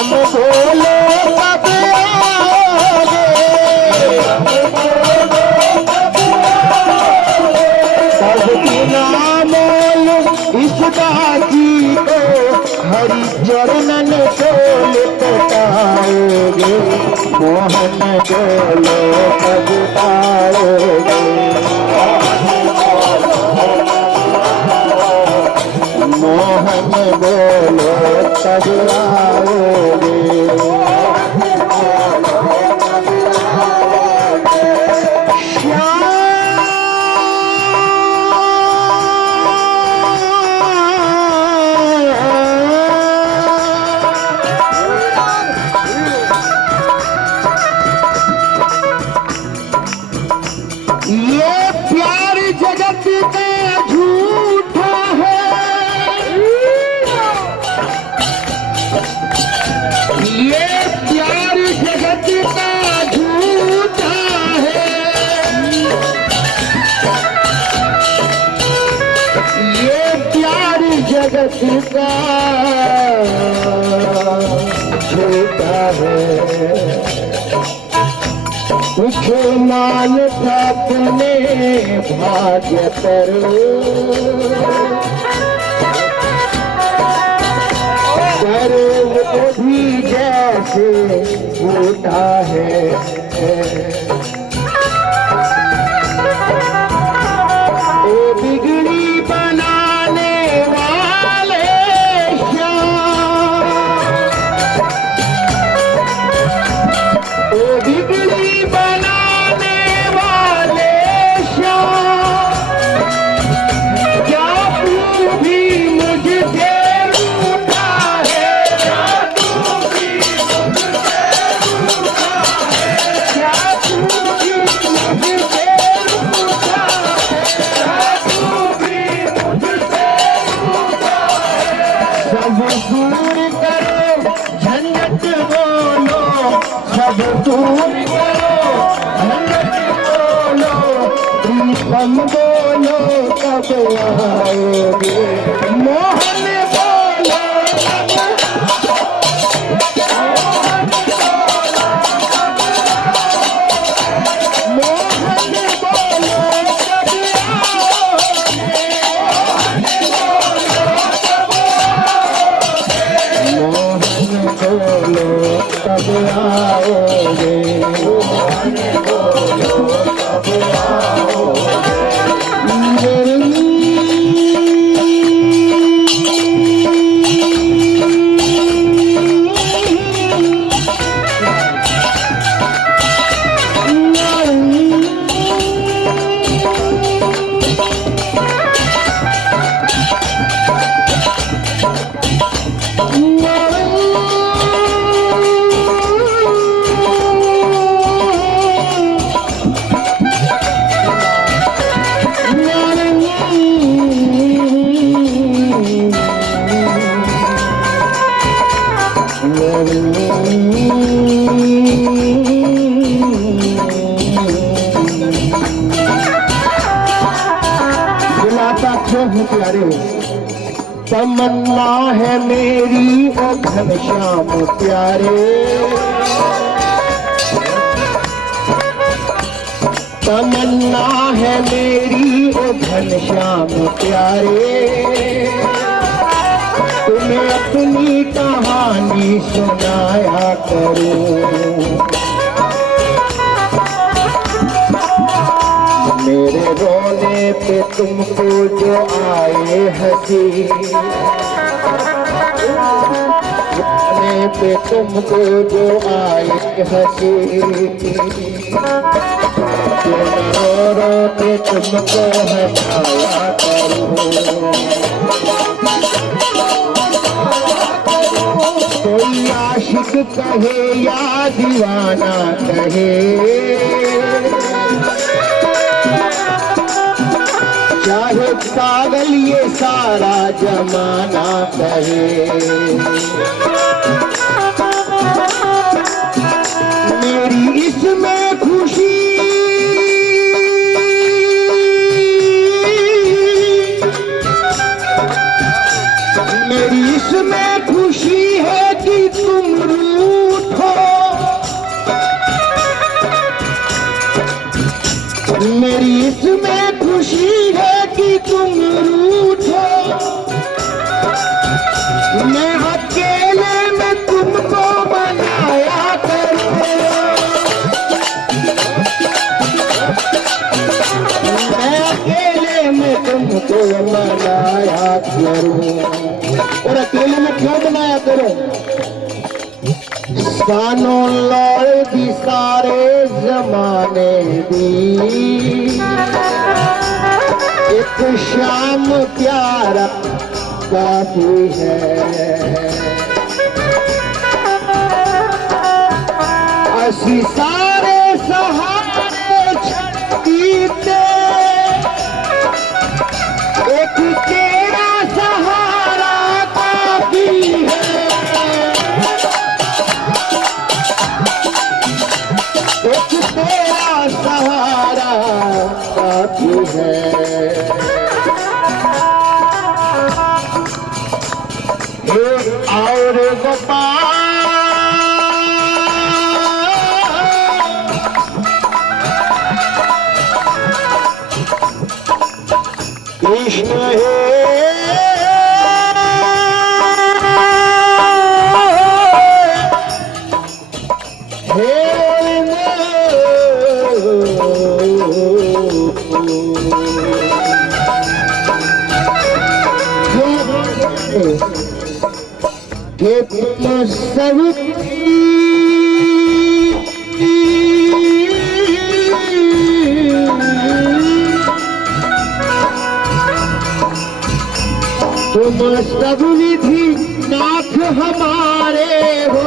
नाम बोलो कब आओगे, तब बिना मोल इस बाजी को हरि चरणन बोल पटाओगे। मोहन बोलो कब आओगे, मोहन बोलो कब आओगे। ये प्यार जगत का झूठा है, ये प्यार जगत का झूठा है, ये प्यार जगत का झूठा है। मुझे मान था अपने भाग्य पर, पर वो भी जैसे झूठा है। ओ बिगड़ी बनाने वाले श्याम, ओ बिगड़ी बनाने वाले श्याम, क्या तू भी मुझसे रूठा है, क्या तू भी मुझसे रूठा है, क्या तू भी मुझसे रूठा है, क्या तू भी मुझसे रूठा है। सब दूर करो झंझट बोलो, सब दूर करो झंझट बोलो, प्रीतम बोलो कब आओगे। मोहन बोलो कब, मोहन बोलो कब आओगे, मोहन बोलो कब आओगे, मोहन बोलो कब आओगे। प्यारे तमन्ना है मेरी ओ घनश्याम प्यारे, तमन्ना है मेरी ओ घनश्याम प्यारे, तुम्हें अपनी कहानी सुनाया करूं। मेरे रोने पे तुमको जो आए हंसी, रोने पे तुमको जो आए हंसी, रो रो के तुमको हंसाया करूं। कोई आशिक कहे या दीवाना कहे, चाहे पागल ये सारा जमाना कहे, मेरी इसमें खुशी, मेरी इसमें खुशी है कि तुम करो सानो लौड़ दी सारे जमाने दी एक शाम प्यारा काफी है असी सारे सहारे छीते एक तेरा सहारा काफी है एक तेरा सहारा काफी है और गोपाल कृष्ण हे तुम सब तुम सब विधि नाथ हमारे हो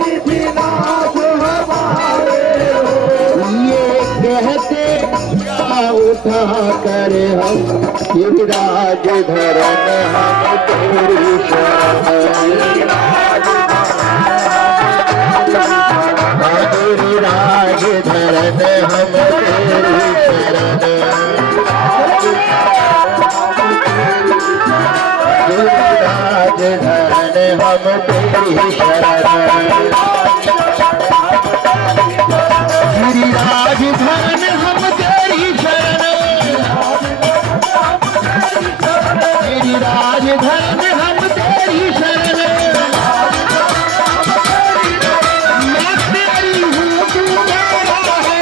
विधि नाथ हमारे हो ये कहते क्या उठा कर हम गिरिराज धरन हम तेरी शरण गिरिराज धरन हम तेरी शरण गिरिराज धरन हम तेरी शरण गिरिराज धरन हम तेरी शरण गिरिराज धरन हम तेरी शरण मैं तेरी हूँ तू मेरा है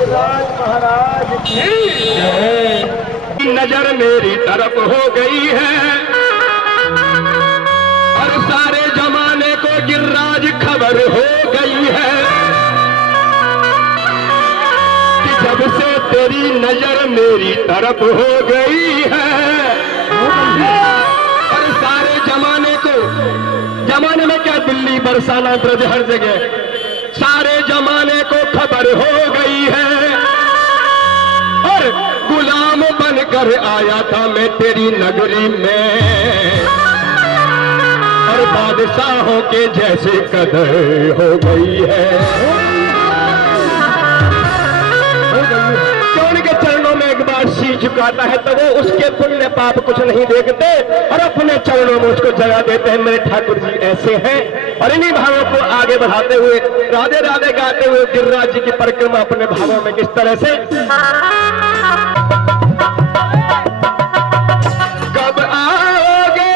महाराज की नजर मेरी तरफ हो गई है और सारे जमाने को गिर्राज खबर हो गई है कि जब से तेरी नजर मेरी तरफ हो गई है और सारे जमाने में क्या दिल्ली बरसाना ब्रज हर जगह सारे जमाने को खबर हो गई है और गुलाम बनकर आया था मैं तेरी नगरी में और बादशाहों के जैसे कदर हो गई है उनके चरणों में एक बार सी झुकाता है तो वो उसके पुण्य पाप कुछ नहीं देखते और अपने चरणों में उसको जगा देते हैं मेरे ठाकुर जी ऐसे हैं और इन्हीं भावों को आगे बढ़ाते हुए राधे राधे गाते हुए गिरिराज जी की परिक्रमा अपने भावों में किस तरह से कब आओगे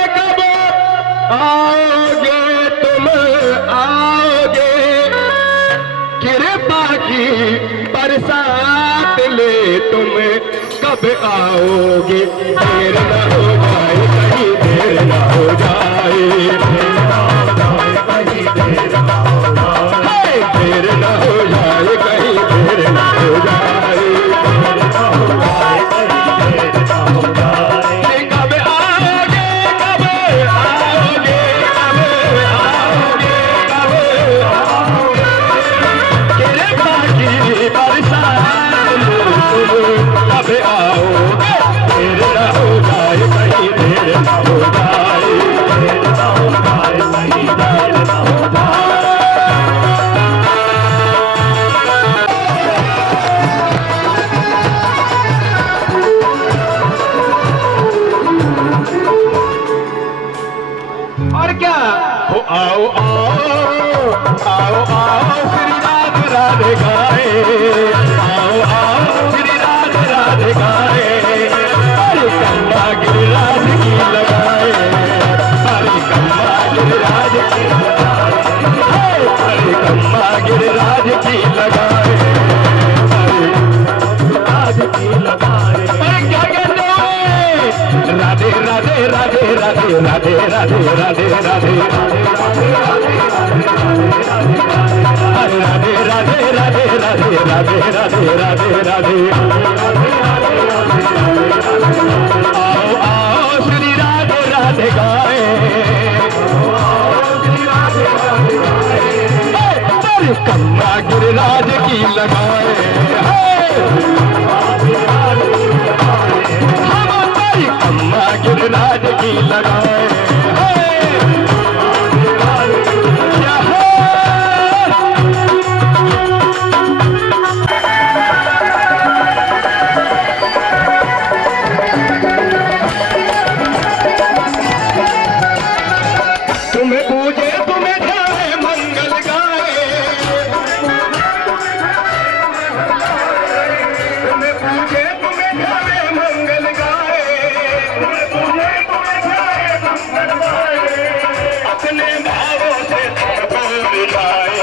तुम आओगे कृपा की बरसात ले तुम कब आओगे देर न हो जाए कहीं देर न हो जाए देर न हो जाए कहीं देर न हो जाए कब आओगे कब आओगे कब आओगे कृपा की बरसात कब आओगे देर न हो जाए कहीं देर न हो जाए देर न हो जाए कहीं देर न हो जाए और क्या हो आओ आओ आओ आओ श्री राधे राधे गाए आओ आओ श्री राधे राधे गाए राधे राधे राधे राधे हरे राधे राधे राधे राधे राधे राधे राधे राधे आओ आओ श्री राधे राधे गाए कम्मा गिरिराज की लगाए हमारी कम्मा गिरिराज की लगाए तुम्हें पूजे तुम्हें ध्याए मंगल गाए तुम्हें पूजे तुम्हें ध्याए मंगल गाए तुम्हें पूजे तुम्हें ध्याए मंगल गाए अपने भावों से तुमको मिलाए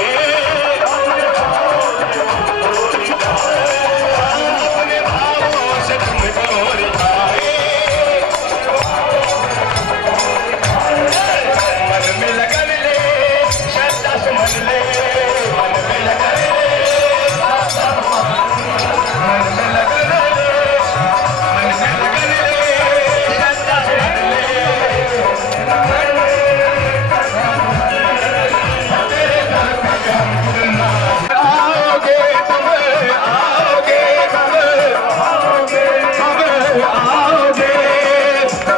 अपने भावों से तुमको मिलाए मन में लगन ले श्रद्धा सुमन ले मन में लगन ले मन में लगन ले मन में लगन ले श्रद्धा सुमन ले तेरे दर पे हम आओगे तुम आओगे तुम आओगे आओगे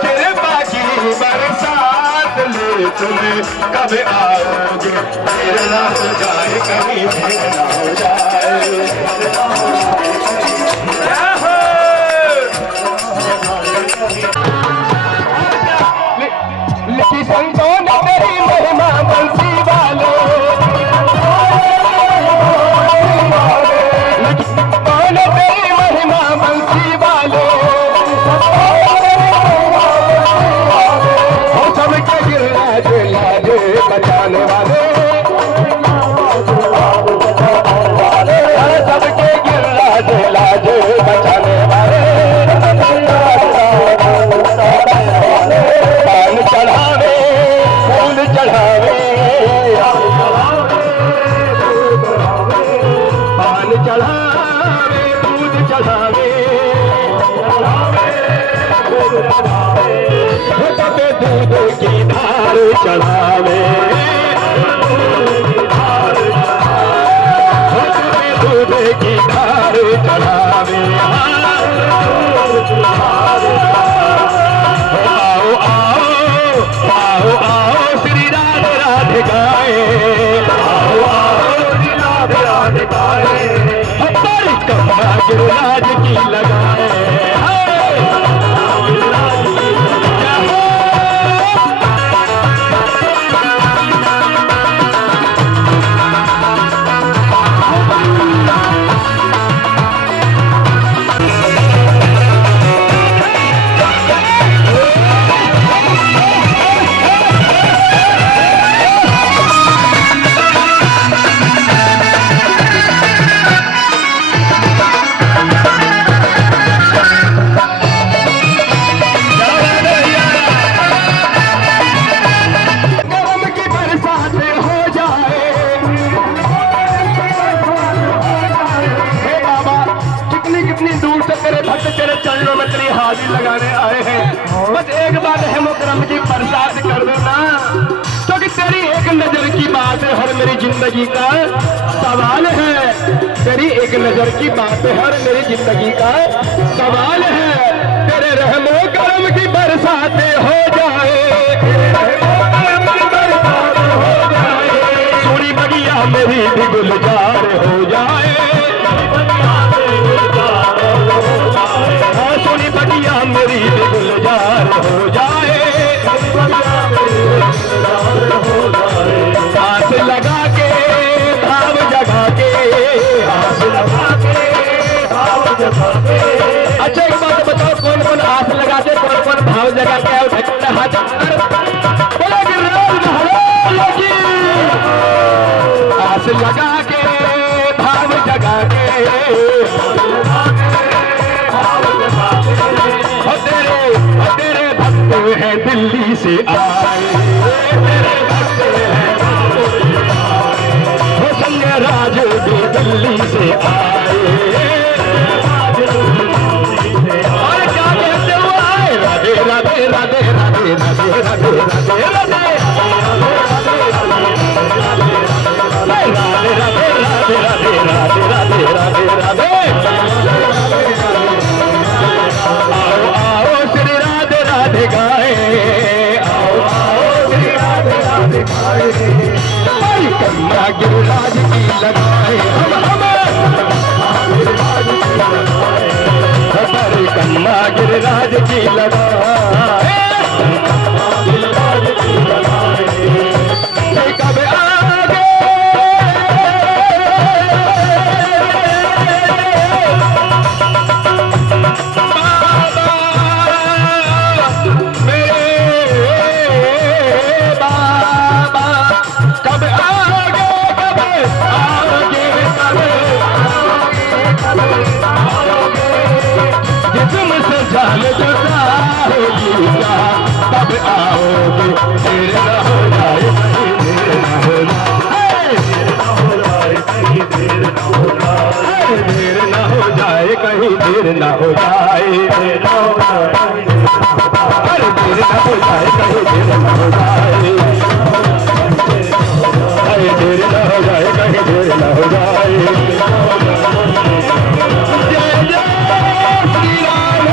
तेरे बाकी बरसात ले तुम्हें कब आओगे मेरा ना हो जाए कभी मेरा ना हो जाए लिखी संतों ने तेरी महिमा बंसी वालों लिखी संतों ने तेरी महिमा बंसी वालों हो सबके गिरराज लाजे बचाने वाले सबके गिरराज लाजे बचाने वाले पान चढ़ावे फूल चढ़ावे पान चढ़ावे दूध चढ़ावे तबे दूध की धार चढ़ावे दूध की धार चढ़ावे आओ आओ आओ आओ श्री राधे राधे गाए आओ आओ श्री राधे राधे गाए हमारी कम्मा गिरिराज की लगाए तेरे चरणों में तेरी हाजिरी लगाने आए हैं बस एक बार रहमो करम की बरसात कर देना क्योंकि तेरी एक नजर की बात है हर मेरी जिंदगी का सवाल है तेरी एक नजर की बात है हर मेरी जिंदगी का सवाल है तेरे रहमो करम की बरसात हो जाए सुनी बगिया मेरी भी गुलजार हो जाए सोनी बगिया मेरी भी गुलजार हो जाए आस लगा के भाव जगा के आस लगा के भाव जगा के अच्छा एक बात बताओ कौन कौन आस लगा के कौन कौन भाव जगा के हाथ बोला गिरिराज महाराज की आस लगा के भाव जगा के तेरे भक्त हैं दिल्ली से आए, तेरे घर से है वो संजय राज भी दिल्ली से आए। और क्या कहते हो आए, राधे राधे राधे राधे राधे राधे राधे राधे राधे राधे राधे राधे राधे। आओ आओ श्री राधे राधे गाए, आओ आओ श्री राधे राधे गाए। भाई कन्या गिरिराज की लगाए हम हमारी कन्या गिरिराज की लगाए। कब आगे जाल जुदा होगी क्या, तब आओगे देर न हो जाए कहीं देर न हो जाए, देर न हो जाए, देर न हो जाए कहीं देर न हो जाए, अरे देर न हो जाए कहीं देर न हो जाए, अरे देर न हो जाए कहीं देर न हो जाए। जय जय श्री राम।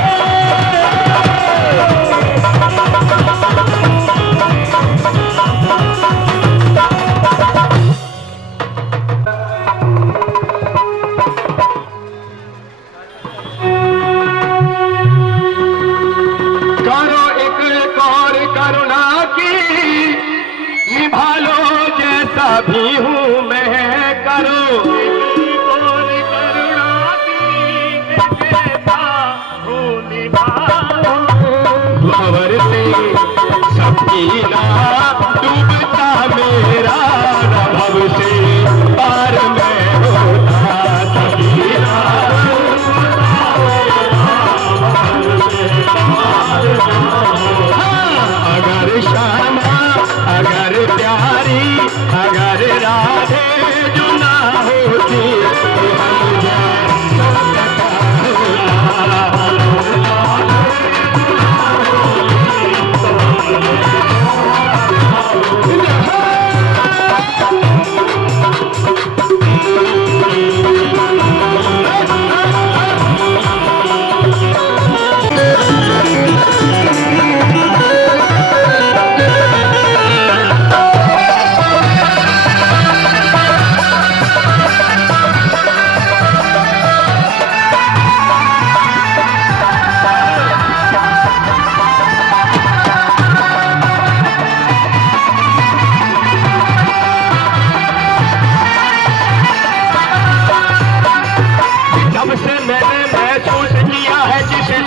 करो एक और करुणा की, निभा लो जैसा भी हूँ मैं, करो एक और करुणा की, जैसा हूँ निभा लो। भंवर से सबकी ना डूबता मेरा, भव से पार में होता सबीरा। अगर श्यामा अगर प्यारी अगर राधे जो ना होती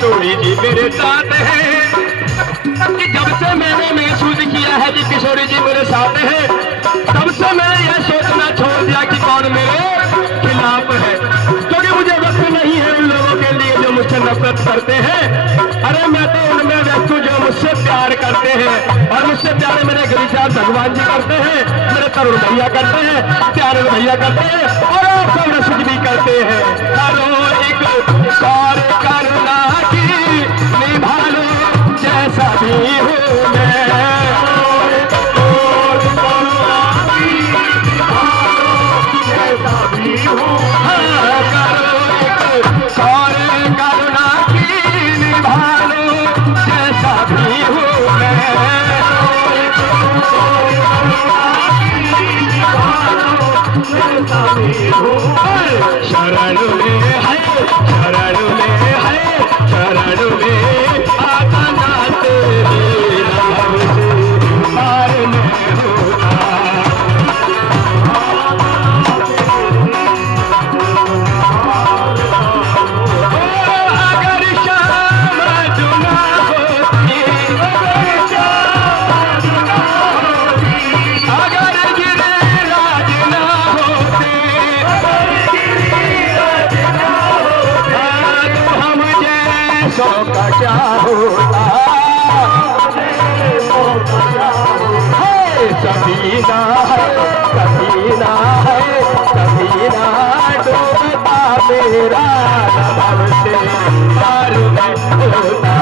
तो हम जी मेरे साथ है, कि जब से मैंने महसूस किया है कि किशोरी जी मेरे साथ है, तब से मैंने यह सोचना छोड़ दिया कि कौन मेरे खिलाफ है, क्योंकि मुझे वक्त नहीं है उन लोगों के लिए जो मुझसे नफरत करते हैं। अरे मैं तो उनमें व्यक्त हूँ जो मुझसे प्यार करते हैं, और मुझसे प्यार मेरे गिरिराज भगवान जी करते हैं, मेरे तरुण भैया करते हैं, प्यारे भैया करते हैं, और आप सब रसिक भी करते हैं। करो एक और करुणा की, निभा लो जैसा भी हूँ मैं, जैसा भी हूँ। करो एक और करुणा की, निभा लो जैसा भी हूँ मैं, शरण में है, शरण में है, शरण में आता ना तेरे नाम से पार नहीं होता। अगर शाम जुना होती, अगर गिरिराज ना होते, का क्या होता, सफीना है, सफीना है, सफीना डूबता मेरा नभ से पार में होता